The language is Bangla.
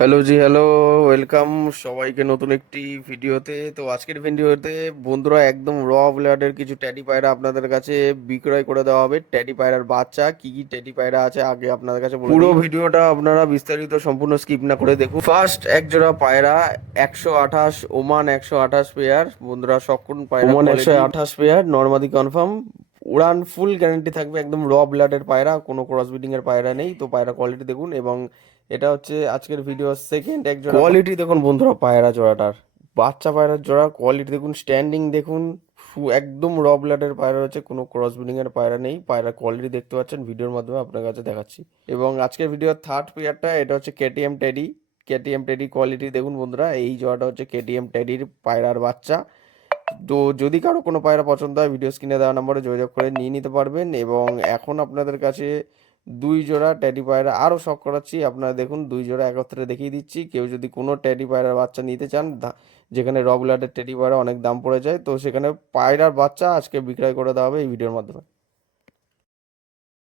হ্যালো জি হ্যালো, ওয়েলকাম সবাইকে নতুন একটি ভিডিওতে। তো আজকের ভিডিওতে বন্ধুরা একদম র ব্লাডের কিছু ট্যাডি পায়রা আপনাদের কাছে বিক্রয় করে দেওয়া হবে। ট্যাডি পায়রার বাচ্চা কি কি ট্যাডি পায়রা আছে আগে আপনাদের কাছে বলে পুরো দিই। ভিডিওটা আপনারা বিস্তারিত সম্পূর্ণ স্কিপ না করে দেখুন। ফার্স্ট এক জোড়া পায়রা 128 ওমান 128 পেয়ার বন্ধুরা, শকুন পায়রা ওমান 128 পেয়ার নরমাদি কনফার্ম। উড়ান ফুল গ্যারান্টি থাকবে, একদম র ব্লাডের পায়রা, কোনো ক্রস ব্রিডিং এর পায়রা নেই। তো পায়রা কোয়ালিটি দেখুন, এবং এটা হচ্ছে আজকের ভিডিও সেকেন্ড এক জোড়া কোয়ালিটি দেখুন বন্ধুরা। পায়রা জোড়াটার বাচ্চা পায়রার জোড়া কোয়ালিটি দেখুন, স্ট্যান্ডিং দেখুন, একদম র ব্লাডের পায়রা হচ্ছে, কোনো ক্রস ব্রিডিং এর পায়রা নেই। পায়রা কোয়ালিটি দেখতে পাচ্ছেন, ভিডিওর মাধ্যমে আপনার কাছে দেখাচ্ছি। এবং আজকের ভিডিওর থার্ড পেয়ারটা এটা হচ্ছে KTM teddy. KTM teddy quality দেখুন বন্ধুরা, এই জোড়াটা হচ্ছে কেটিএম টেডির পায়রার বাচ্চা। তো যদি কারো কোনো পায়রা পছন্দ হয় ভিডিও স্ক্রিনে দেওয়া নম্বরে যোগাযোগ করে নিয়ে নিতে পারবেন। এবং এখন আপনাদের কাছে দুই জোড়া ট্যাডি পায়রা আরও শখ করাচ্ছি। আপনারা দেখুন, দুই জোড়া একত্রে দেখিয়ে দিচ্ছি। কেউ যদি কোনো ট্যাডি পায়রার বাচ্চা নিতে চান, যেখানে রবলাটের টেডি পায়রা অনেক দাম পড়ে যায়, তো সেখানে পায়রার বাচ্চা আজকে বিক্রয় করে দেওয়া হবে এই ভিডিওর মাধ্যমে।